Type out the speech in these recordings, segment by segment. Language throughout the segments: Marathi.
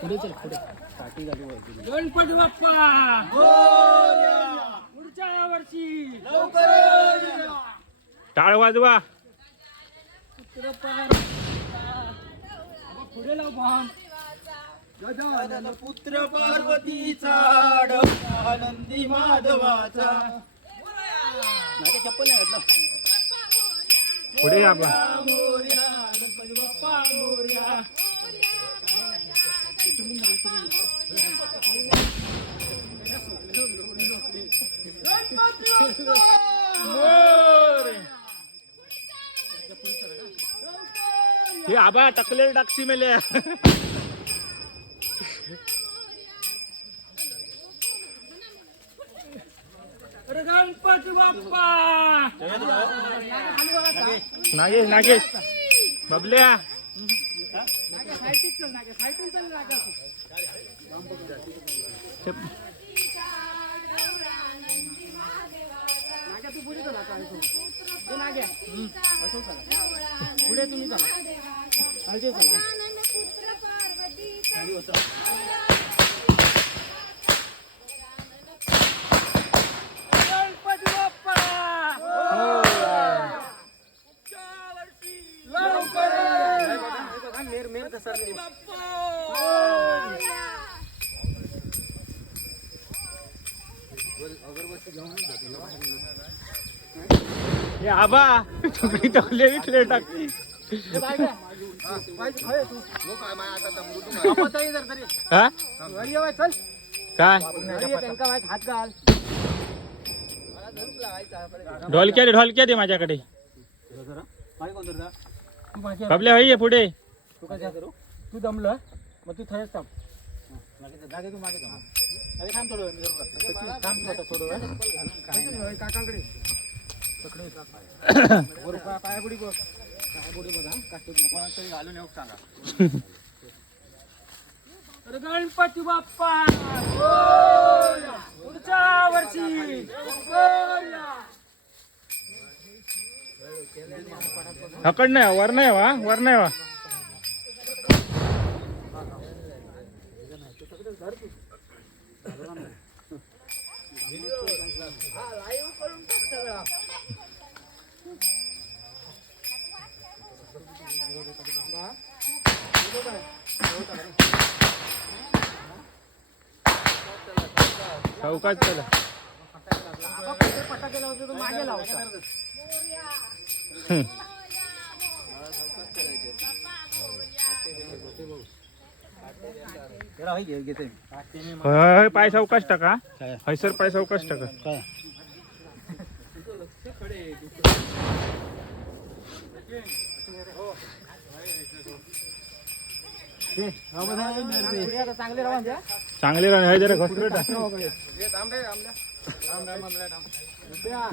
पुढे चल पुढे. पाठी झाली वरती. गणपती बाप्पा! पुढच्या वर्षी! टाळ वाजवा. पुढे लाव गजानन पुत्र पार्वतीचा आनंदी माधवाचा. नाही चप्पल नाही घातलं. पुढे बा. मोरया गणपती बाप्पा मोरया. हे आबा टकले टाकशी मेले. अरे गणपती बाप्पा! नागेश नागेश. बबल्या. पुढे तुम्ही चला. चला गणपती बाप्पा लवकर मेर मेर हे आबा टकली टकले विकले टाकली हा? काय? हात घाल ढोलक्या दे ढोलक्या दे माझ्याकडे. तू माझ्या बबल्या भाई ये पुढे. तू काय करू तू दमलं मग तू थंडच थांब जागे तू मागे थांब थोडं. थांब थोडं. काकांकडे. गणपती बाप्पा पुढच्या वर्षी. हकड नाही वर नाही वा वर नाही वा फटाके लावतो तो मागे लावतो हम्म. घेते होय, होय, होय, पाय चौकाश टाका. हैसर पाय चौकाश टाका. चांगले राहा द्या चांगले राहणे हे जरा घसरट आहे.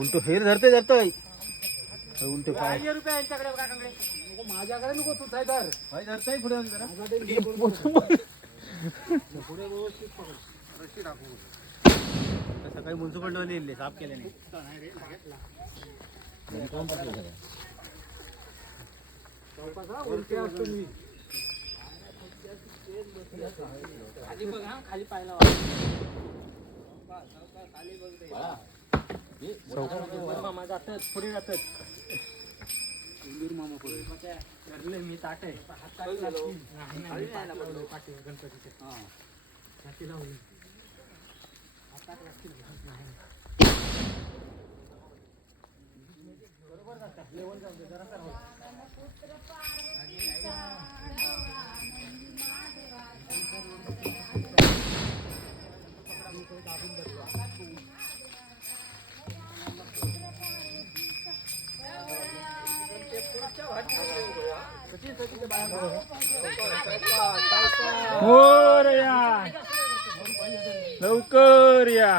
उलटो हेर धरते धरतोय उलटे पाय माझ्याकडे नको तू धरतोय पुढे जरा. सकाळी म्युन्सिपल लिहिले साफ केले नाही उलटे असतो मी खाली बघ हा खाली पाहिला मामा जातात पुढे जातात. मामा पुढे. धरले मी ताट. आहे गणपतीचे. छाती लावली. बरोबर जातात लेवल जाऊ दे जरा हो सर्व मोर या. लवकर या.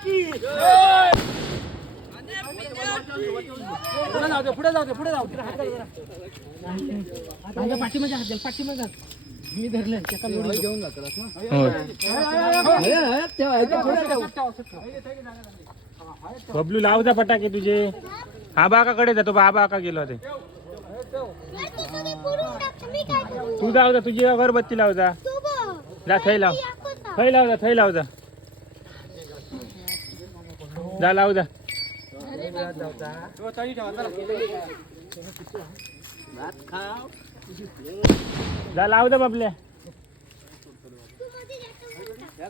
मामाची पुढे जाऊ दे पुढे जाऊ दे पुढे जाऊ दे. पाठीमध्ये हात पाठीमध्ये. मी धरलं त्याचा लोडी घेऊन बबलू लाव जा फटाके तुझे. आबा कडे जातो बाबा का गेलो ते तू जाऊ जा तुझी अगरबत्ती लाव जा. जा थै लाव. थै लाव जा थै लाव जा. जा लाव जा. जा लाव जा बाबल्या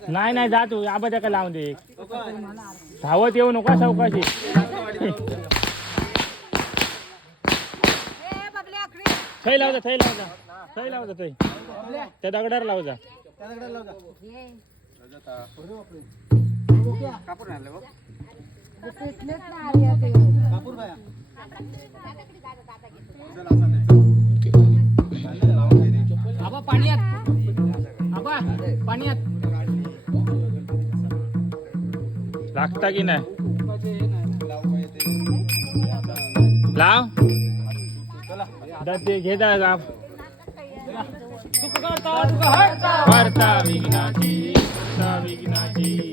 नाही नाही जा तू. आबा त्या लावून दे धावत येऊ नको सावकाशी. थै लाव जा थै लाव जा. थै लाव जा थै. त्या दगडावर लाव जा. त्या लाव आबा पाण्यात आबा पाण्यात लागता की नाही लाव दा ते घे दा विघ्नाची विघ्नाची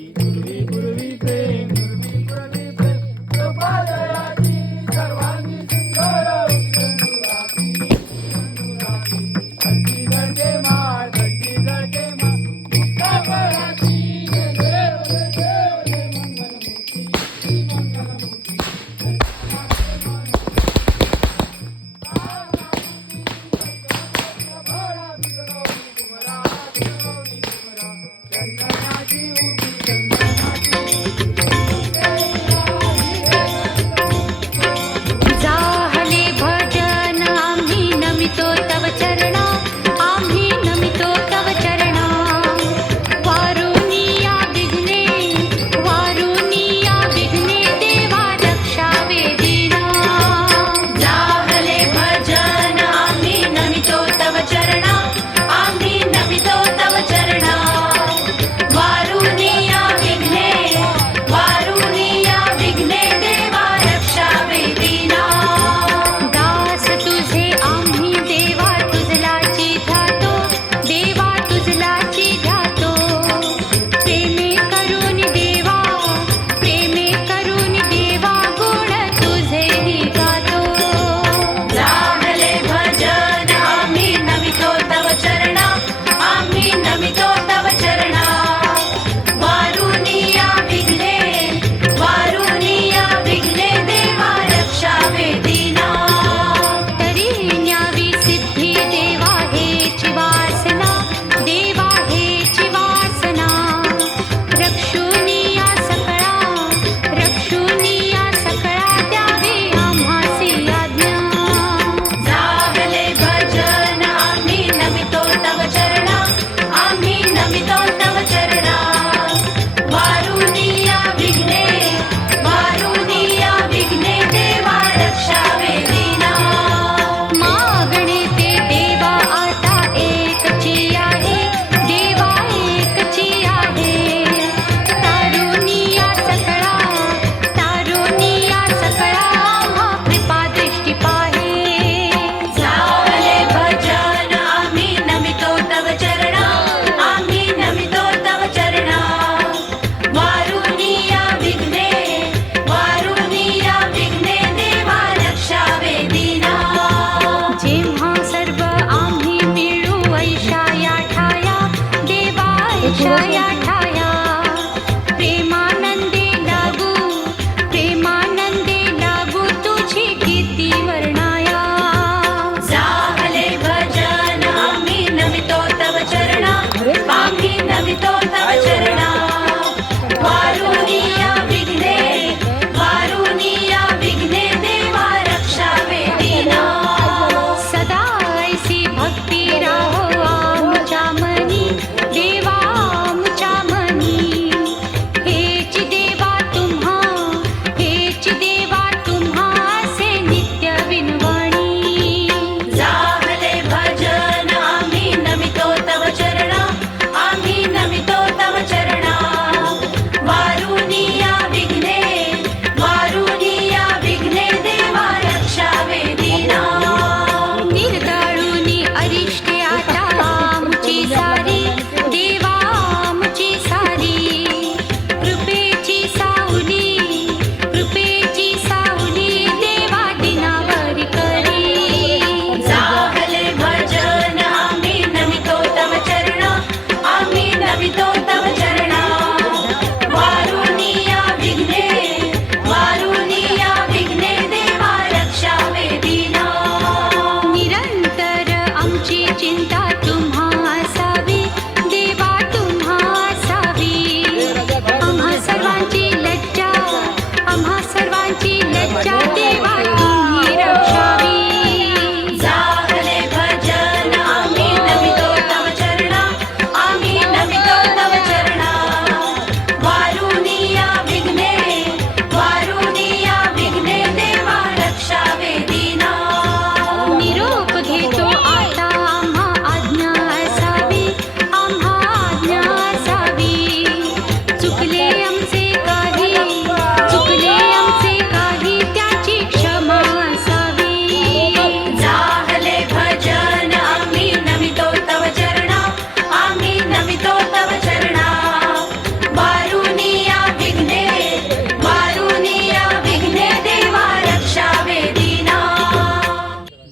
Bye.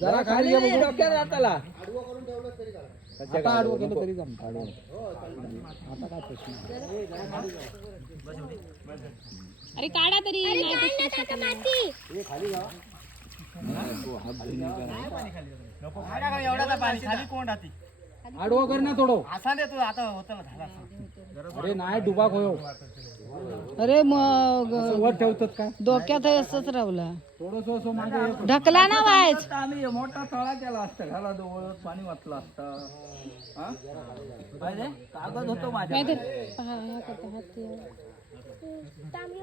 त्याला आता आडवं केलं तरी जमतं. आडवं. आता काय प्रश्न? नाही. अरे काढा तरी. नाही तर शकत नाही. एवढा पाणी खाली कोण राहते? आडवं कर ना थोडं. असा दे तू आता होतं झाला. अरे नाही डुबा खोयो अरे मग वर ठेवतात का? डोक्यात असंच रावला ढकला ना वायच. आता आम्ही मोठा तळा केला असता घाला जवळ पाणी वाचलं असतं. हा? कागद होतो माझ्या.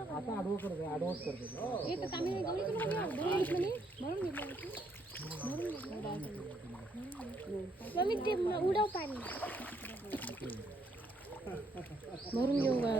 आता घेतलं होतं. भरून घेऊ. का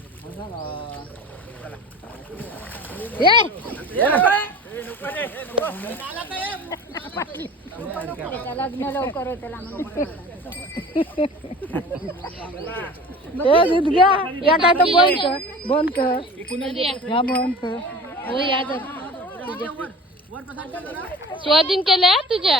लग्न लवकर ए या काय तर बंद कर बंद कर. या बंद कर. हो या जर स्वाधीन केलंय तुझ्या?